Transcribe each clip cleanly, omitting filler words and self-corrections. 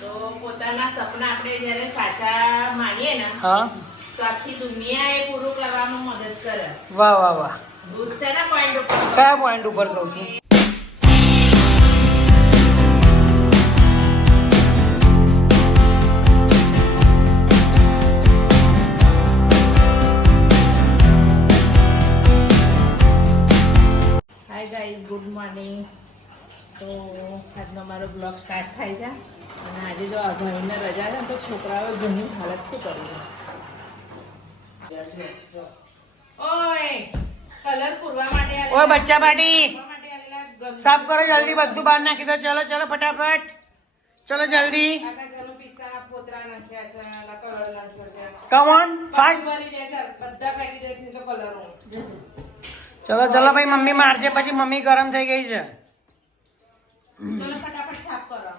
તો પોતાના સપના આપણે જ્યારે સાચા માનીએ ને હા તો આખી દુનિયા એ પૂરું કરવામાં મદદ કરે. વાહ વાહ વાહ. શેના પોઈન્ટ ઉપર? કયા પોઈન્ટ ઉપર કહું છું? Hi guys, good morning. તો આજનો મારો બ્લોગ સ્ટાર્ટ થાય છે અને આજે જો આ ભાઈને રજા છે તો છોકરાઓ ઘરની હાલત શું કરી છે. ઓય કલર પૂરવા માટે ઓય બચ્ચા પાટી પૂરવા માટે આલેલા સાફ કરો જલ્દી, બધું બહાર નાખી દો. ચલો ચલો ફટાફટ, ચલો જલ્દી. આખા ઘરનું પિસ્તા પોતરા નાખ્યા છે, આલા કલર નાખ્યો છે. Come on fast. ભરી દે છે બધા ફેંકી દે છે તો કલર ચલો ચલો ભાઈ, મમ્મી મારશે પછી. મમ્મી ગરમ થઈ ગઈ છે. ચલો ફટાફટ સાફ કરો,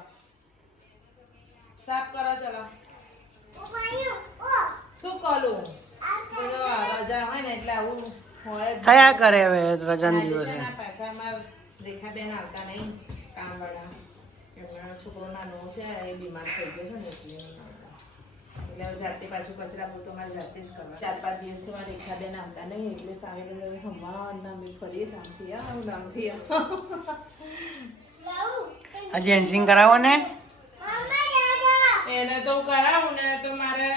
સાફ કરો. ચલો શું કરું? બધો રજા હોય ને એટલે આવું હોય જ. થયા કરે હવે રજાના દિવસે. પાછામાં રેખાબેન આવતા નહીં, કામ વાળા. એમનો છોકરો નાનો છે, એ બીમાર થઈ ગયો છે ને એટલે હવે જાતે પાછું કચરા પોતો મારે જાતે જ કરવા. 4-5 દિવસથી મારે રેખાબેન આવતા નહીં એટલે સામે હમણાં નામી ફરી નામથી આવું નામથી હજી એન્સિંગ કરાવો ને. એને તો કરાવું ને તો મારે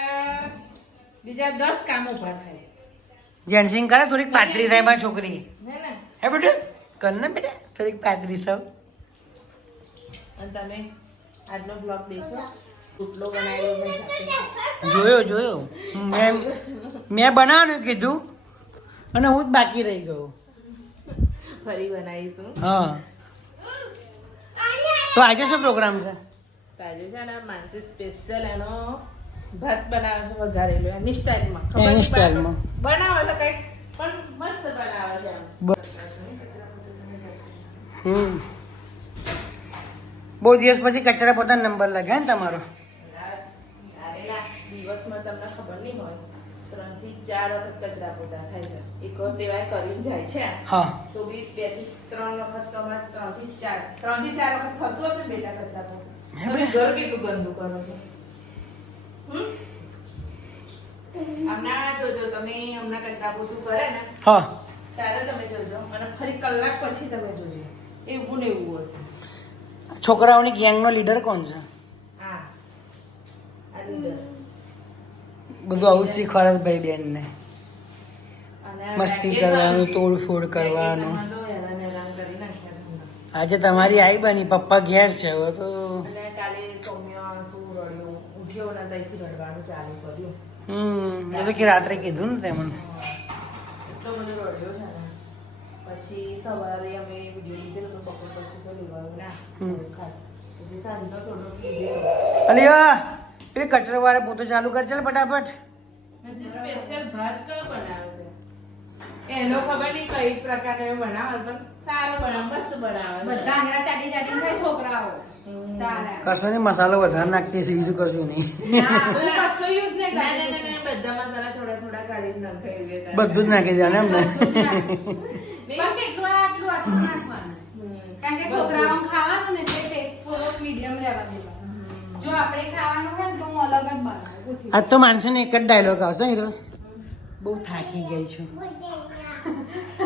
બીજા 10 કામ ઉભા થાય. જેન્સિંગ કરે થોડીક પાતળી થાય મારી છોકરી. હે ને? હે બેટા કર ને બેટા, થોડીક પાતળી થાવ. અને તમે આજનો બ્લોગ દેખો. રોટલો બનાવ્યો મેં જાતે. જોયો મેં બનાવવાનું કીધું અને હું જ બાકી રહી ગયો. ફરી બનાવીશું. હા, તો આજે શું પ્રોગ્રામ છે? તો આજે છે ને માસી સ્પેશિયલ એનો ભાત બનાવે છે, વઘારેલો એની સ્ટાઈલમાં. એની સ્ટાઈલમાં બનાવે તો કંઈક પણ મસ્ત બનાવે છે આમ. બહુ દિવસ પછી કચરા પોતાનો નંબર લાગે ને તમારો. દિવસમાં તમને ખબર નહીં હોય 3 થી 4 વખત કચરા પોતા થાય છે. એક વખત એવા કરીને જાય છે હા, તો બી 2 થી 3 વખત તમારે 3 થી 4 વખત થતું હશે ને બેટા કચરા પોતા. તમે ઘર કેટલું ગંદુ કરો છો? હમણાં જોજો તમે, હમણાં કચરા પોતું કરે ને હા. ત્યારે તમે જોજો અને ફરી કલાક પછી તમે જોજો એવું ને એવું હશે. છોકરાઓની ગેંગનો લીડર કોણ છે? આ લીડર બધું આવું જ શીખવાડે છે ભાઈ બેન ને. અને મસ્તી કરવાનું, તોડફોડ કરવાનું. વેકેશનમાં તો હેરાન કરી નાખ્યા તમને. આજે તમારી આઈ બની, પપ્પા ઘેર છે હવે તો. અને કાલે સૌમ્ય શું રડ્યો, ઉઠ્યો ને ત્યાંથી રડવાનું ચાલુ કર્યું. એ તો કે રાત્રે કીધું ને તે મને. એટલો બધો રડ્યો છે ને. પછી સવારે અમે વિડીયો લીધેલો તો બપોર પછી તો લેવાયું ના ખાસ. પછી સાંજનો થોડો લીધેલો. અલિયા એ કચરો વાળે પોતો ચાલુ કર, ચાલ ફટાફટ. પછી સ્પેશિયલ ભાત કયો બનાવ્યો છે એનો ખબર નહીં કઈ પ્રકારનો એ બનાવે પણ સારો બનાવે, મસ્ત બનાવે. બધા આંગળા ચાટી ચાટી ખાય છોકરાઓ. તારા. કશો નહીં, મસાલો વધારે નાખતી છે, બીજું કશું નહીં. ના, હું કશો use નહીં ના, કરતી. ના, ના, ના, બધા મસાલા થોડા થોડા કાઢીને નાખાઈ ગયા. બધું જ નાખી દેવાનું એમ ને. પણ કેટલું આટલું નાખવાનું. કારણ કે છોકરાઓને ખાવાનું ને એટલે ટેસ્ટ થોડો મીડિયમ રહેવા દેવાનો. જો આપણે ખાવાનું હોય ને તો હું અલગ જ બનાવું. પૂછી આજ તો માણસોને એક જ ડાયલોગ આવશે ને, બહુ થાકી ગઈ છું.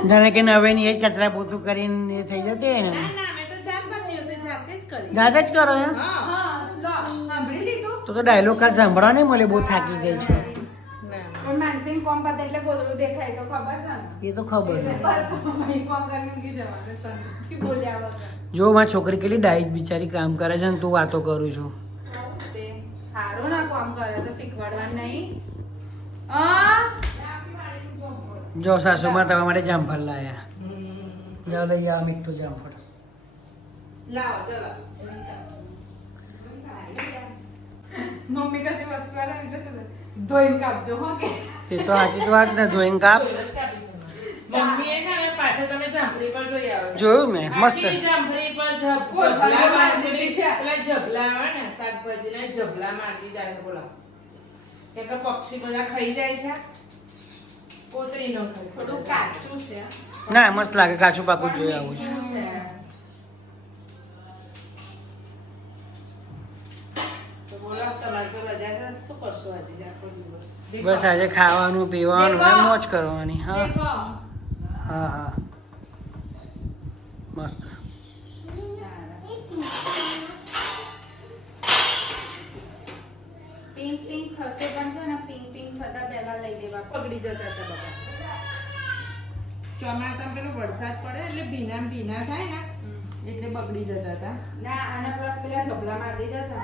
જાણે કે નવેની એ જ કચરા પોતું કરીને એ થઈ જતી હોય ને. ના, ના, મેં તો 4-5 દિવસે જાતે જ કરી. જાતે જ કરો એમ? હા. હા, લો, સાંભળી લીધું? તો ડાયલોગ કાલ સાંભળવા નહીં મળે, બહુ થાકી ગઈ છું. ના. પણ માનસિંગ કોમ કરતા એટલે ગોદડું દેખાય તો ખબર છે ને. એ તો ખબર એટલે છે. બસ ભાઈ કોમ કરીને ઊંઘી જવાનું શાંતિથી બોલ્યા વગર. જો મારી છોકરી કેટલી ડાયટ બિચારી કામ કરે છે ને તું વાતો કરું છું. તે હારું ના કામ કરે તો શીખવાડવાનું નહીં. જો સાસુમાં તમારા માટે જામફળ લાયા. જાઓ લઈ આવો મીઠું જામફળ. લાવો ચલો. મમ્મી કદી વસ્તુ આવે ને એટલે શું ધોઈને કાપજો હો કે. તે તો સાચી જ વાત ને, ધોઈને કાપ. મમ્મીએ છે ને પાછળ તમે જાંફળી પર જોઈ આવો. જોયું મેં, મસ્ત. આખી જાંફળી પર કોઈ જબલા ભલા મારતી છે. પેલા જબલા આવે ને શાકભાજીના જબલા મારતી જાય છે બોલો. કે તો પક્ષી બધા ખાઈ જાય છે. કોતરી ન ખાય. થોડું કાચું છે. ના મસ્ત લાગે, કાચું પાકું જોઈ આવું છે. બોલો તમારે તો રજા છે શું કરશો આજે આખો દિવસ બસ આજે ખાવાનું પીવાનું ને મોજ કરવાની. હા દેખો હા હા મસ્ત. પિંક પિંક થશે પણ છે ને પિંક પિંક થતા પહેલા લઈ લેવા પગડી જતા હતા બધા ચોમાસામાં પેલો વરસાદ પડે એટલે ભીના ને ભીના થાય ને એટલે બગડી જતા હતા. ના અને પ્લસ પેલા ઝબલા મારી દીધા છે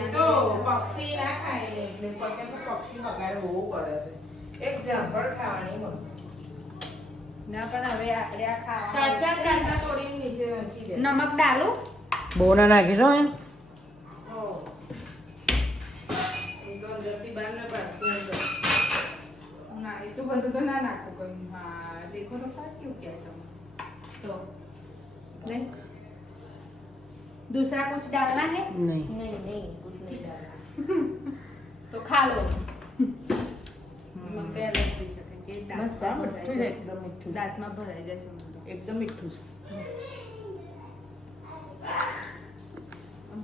એ તો પક્ષી ના ખાય ને એટલે પકે તો પક્ષી બગાડે બહુ કરે છે. એક જાંફળ ખાવાની મન ના પણ હવે આપણે આ કાચા ખાવા કાચા તોડીને નીચે નાખી દે. નમક ડાલો બહુ ના નાખી દો એમ. ઓહ. એ તો અંદરથી બહાર ના પાડતું અંદર. ના એટલું બધું તો ના નાખો કોઈ હા દેખો તો ખરા કેવું કહે તમે તો नहीं दूसरा कुछ डालना है નહીં નહીં નહીં કુછ નહીં ડાલના. तो खा लो मम्मी अलग से શકે કે મસ્ત આ મીઠું છે એકદમ મીઠું. દાંતમાં ભરાઈ જશે એકદમ મીઠું છે.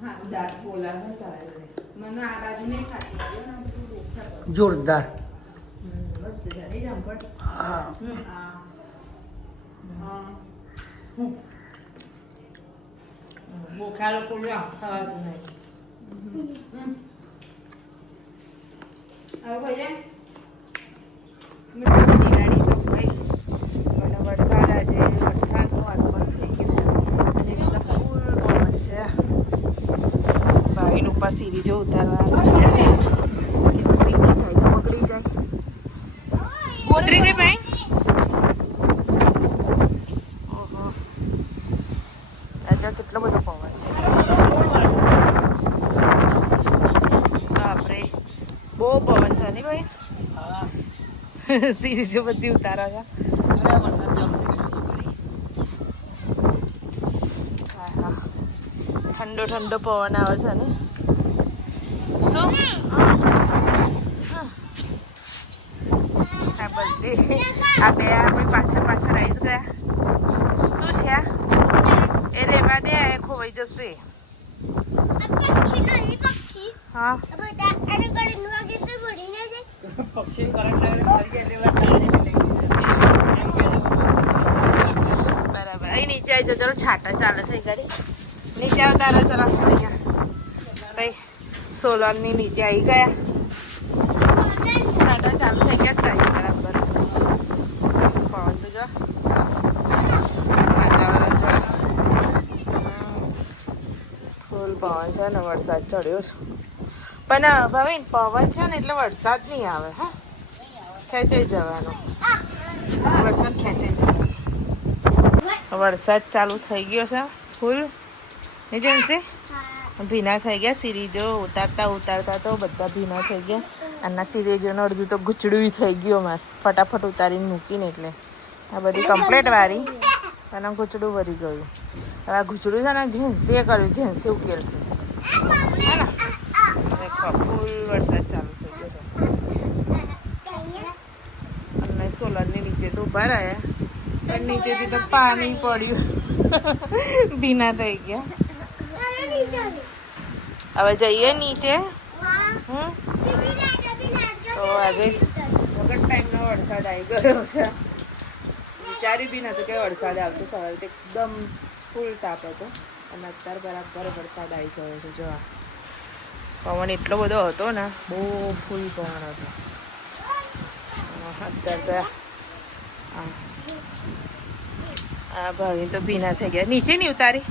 હા દાંત બોલાવે તારે. મને આ બાજુ નહીં ખાતી આવ્યો ને આ બધું ઓછા કરો. જોરદાર. મસ્ત છે નહીં જામફળ. હા હા બોખારો પૂર્યા ખાવાનું નહીં. હવે ભૈયા મેં દિવાળી તો ભાઈ અને વરસાદ આજે વરસાદનું આગમન થઈ ગયું અને એકદમ ફૂલ પવન છે. ભાઈનું ઉપર સીરી જો ઉતારવાનું છે કે પકડી નહીં થાય તો પકડી જાય. ઉતરી ગઈ ભાઈ. ઓહો આજે કેટલો બધો પવન છે બાપરે બહુ પવન છે નહીં ભાઈ. સીરી જો બધી ઉતારો છે. હા હા ઠંડો ઠંડો પવન આવે છે ને શું આ બધી આ બે આપણી પાછળ પાછળ આવી જ ગયા. શું છે આ? એ લેવા દે એ ખોવાઈ જશે. હા પક્ષી કરંટ લાગે મરી જાય એટલે વાત થાય બરાબર અહીં નીચે આવી જાઓ. ચલો છાટા ચાલે થઈ ગાડી નીચે આવતા ચલો અહીંયા ભાઈ સોલરની નીચે આવી ગયા. છાટા ચાલુ થઈ ગયા થાય બરાબર. પવન તો જો વાતાવરણ જો ફૂલ પવન છે ને વરસાદ ચડ્યો છે પણ ભાવિન પવન છે ને એટલે વરસાદ નહીં આવે. હા ખેંચાઈ જવાનો વરસાદ ખેંચાઈ જવાનો. વરસાદ ચાલુ થઈ ગયો છે ફૂલ નીચે ભીના થઈ ગયા. સિરીજો ઉતારતા ઉતારતા તો બધા ભીના થઈ ગયા. આના સિરીજોનું અડધું તો ગુચડું થઈ ગયું અમારે ફટાફટ ઉતારીને મૂકીને એટલે આ બધી કમ્પ્લેટ વારી અને ગુચડું ભરી ગયું. હવે આ ગુચડું છે ને જેન્સીએ કર્યું જેન્સી ઉકેલશે હે ને. ફૂલ વરસાદ ચાલુ થઈ ગયો અને સોલરની નીચે તો ઉભા રહ્યા પણ નીચેથી તો પાણી પડ્યું ભીના થઈ ગયા. હવે જઈએ નીચે. તો આજે વખત ટાઈમનો વરસાદ આવી ગયો છે. વિચાર્યું બી નહોતું કે વરસાદ આવશે. સવારે તો એકદમ ફૂલ તાપ હતો અને અત્યારે બરાબર વરસાદ આવી ગયો છે. જો પવન એટલો બધો હતો ને બહુ ફૂલ પવન હતો. અત્યારે તો આ ભાઈ તો ભીના થઈ ગયા. નીચે નહીં ઉતારી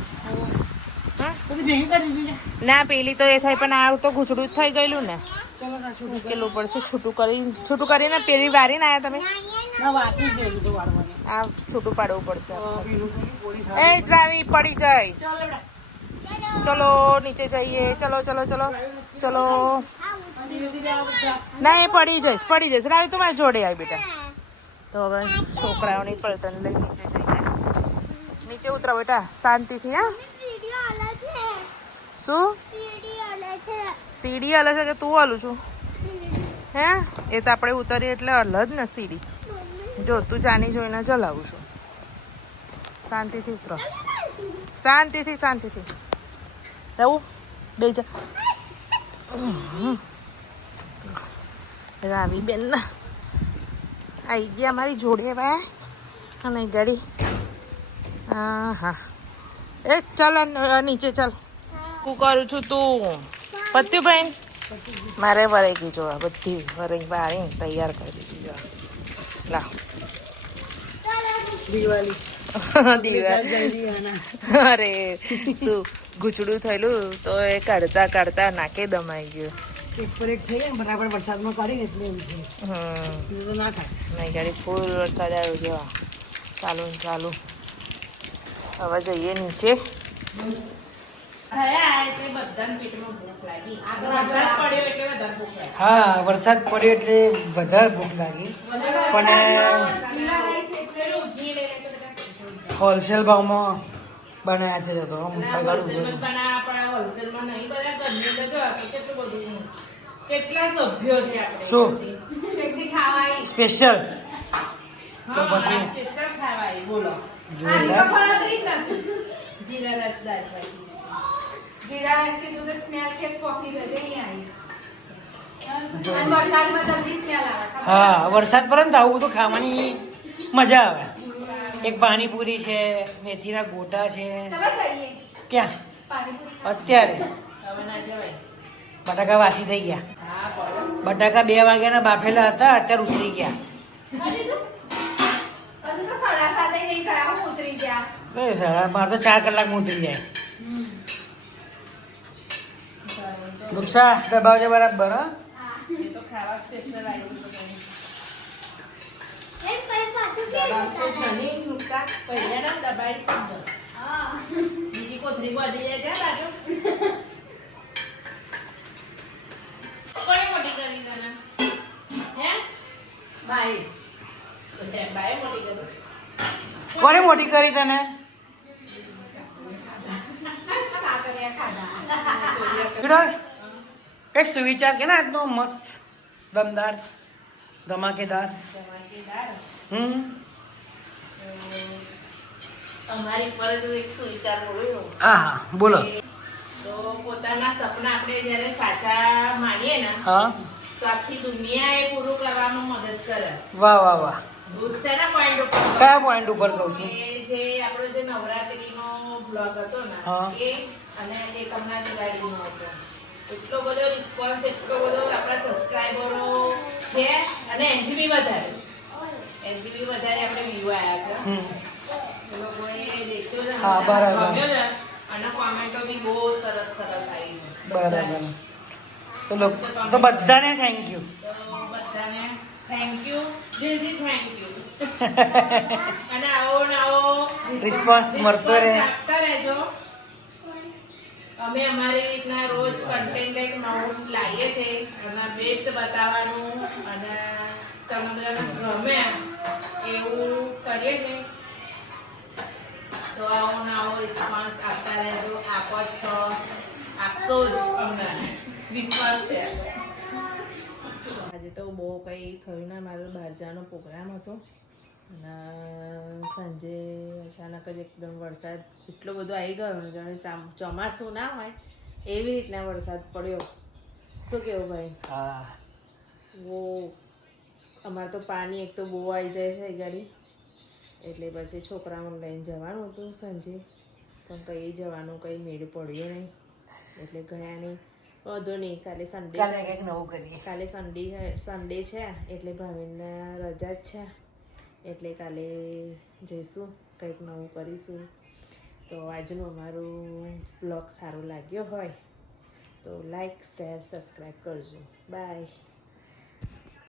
ના પેલી તો એ થાય પણ આ તો ગુચડું જ થઈ ગયેલું ને મૂકેલું પડશે. છૂટું કરીને પેલી વારીને આવ્યા તમે. આ છૂટું પાડવું પડશે. એ ડ્રાવી પડી જઈશ. ચલો નીચે જઈએ. ચલો ચલો ચલો ચલો. ના એ પડી જઈશ રાવી તો મારી જોડે આવી બેટા. તો હવે છોકરાઓની પલટન લઈ નીચે જઈએ. નીચે ઉતરો બેટા શાંતિથી. હા શું સીડી હલે છે કે તું હલું છું? હે એ તો આપણે ઉતરીએ એટલે હલ જ ને સીડી. જો તું જાની જોઈને ચલાવું છું. શાંતિથી ઉતરો. શાંતિથી રહેવું. બે જા રાવી બેન ના આવી ગયા અમારી જોડે ભાઈ અને ગાડી. હા હા એ ચાલ નીચે ચાલ. શું કરું છું તું? પત્યું બેન મારે વરાઈ ગઈ જો બધી વરાઈ વાળી તૈયાર કરી દીધી જો. લા દિવાળી અરે શું ગુચડું થયેલું તો એ કાઢતા કાઢતા નાકે દમાઈ ગયું. એક પર એક થઈ જાય ને બરાબર વરસાદમાં કાઢીને એટલે એવું છે. તો ના થાય. નહીં ગાડી ફૂલ વરસાદ આવ્યો જો ચાલુ ને ચાલુ. હવે જઈએ નીચે. હા વરસાદ પડ્યો એટલે વધારે ભૂખ લાગી પણ હોલસેલ ભાવમાં બનાવ્યા છે તો કેટલા સભ્યો છે આપણે? શું સ્પેશિયલ તો પછી સ્પેશિયલ ખાવાય બોલો. જીરા રસ દાળ ભાજી. જીરા રાઈસ કીધું તો સ્મેલ છે ચોકી ગઈ નહીં આવી. અને વરસાદમાં જલ્દી સ્મેલ આવે. હા વરસાદ પડે ને તો આવું બધું ખાવાની મજા આવે. એક પાણીપુરી છે, મેથીના ગોટા છે. ચલો જઈએ ક્યાં પાણીપુરી. અત્યારે હવે ના જવાય. બટાકા વાસી થઈ ગયા. હા બોલો. બટાકા 2 વાગ્યાના બાફેલા હતા અત્યારે ઉતરી ગયા. હજુ તો 7:30 નહીં થયા હું ઉતરી ગયા. મારે તો 4 કલાકમાં ઉતરી જાય. દુક્ષા દબાવજો બરાબર. હા એ તો ખાવા સ્પેશિયલ આવ્યું તો કઈ. એમ કઈ પાછું કે ઘણી નુકસાન કર્યા ના દબાઈ શબ્દ. હા બીજી કોથરી બધી જાય ક્યાં બાજુ? કોને મોટી કરી તને? હે? બાઈ. તો હે બાઈ મોટી કરી. કોને મોટી કરી તને? કઈક સુવિચાર કે ને આજનો મસ્ત દમદાર ધમાકેદાર. ધમાકેદાર. અમારી પર જો એક સુવિચાર બોલ્યો. હા બોલો. તો પોતાના સપના આપણે જ્યારે સાચા માનીએ ને હા તો આખી દુનિયા એ પૂરું કરવામાં મદદ કરે. વાહ વાહ વાહ. શેના પોઈન્ટ ઉપર? કયા પોઈન્ટ ઉપર કહું છું? એ જે આપણો જે નવરાત્રીનો બ્લોગ હતો ને હા. એ અને એક હમણાં દિવાળીનો હતો. એટલો બધો રિસ્પોન્સ, એટલો બધો આપણા સબસ્ક્રાઈબરો છે અને એનથી બી વધારે આપણે વ્યૂ આવ્યા છે. એ લોકોએ દેખ્યો છે, હા, બરાબર. ગમ્યો છે અને કોમેન્ટો બી બહુ સરસ આવી છે. બરાબર. તો બધાને થેન્ક યુ. તો બધાને થેન્ક યુ, દિલથી થેન્ક યુ. અને આવો ને આવો રિસ્પોન્સ મળતો રહે. આપતા રહેજો. અમે અમારી રીતના રોજ કન્ટેન્ટ કંઈક નવું લાવીએ છીએ અને બેસ્ટ બતાવવાનું અને તમને બધાને ગમે એવું કરીએ છીએ. તો આવો ને આવો રિસ્પોન્સ આપતા રહેજો. આપો જ છો, આપશો જ. અમને વિશ્વાસ છે. આજે તો બહુ કંઈ થયું ના. મારો બહાર જવાનો પ્રોગ્રામ હતો અને સાંજે અચાનક જ એકદમ વરસાદ એટલો બધો આવી ગયો ને જાણે ચોમાસું ના હોય એવી રીતના વરસાદ પડ્યો. શું કેવું ભાઈ? હા બહુ અમારે તો પાણી એક તો બહુ આવી જાય છે ગાડી એટલે પછી છોકરાઓને લઈને જવાનું હતું સાંજે પણ કંઈ જવાનું કંઈ મેળ પડ્યો નહીં એટલે ગયા નહીં. વધુ નહીં, કાલે સન્ડે કાલે સન્ડે છે એટલે ભાવિનના રજા જ છે એટલે કાલે જઈશું, કંઈક નવું કરીશું. તો આજનું અમારું બ્લોગ સારો લાગ્યો હોય તો લાઈક, શેર, સબસ્ક્રાઈબ કરજો. બાય.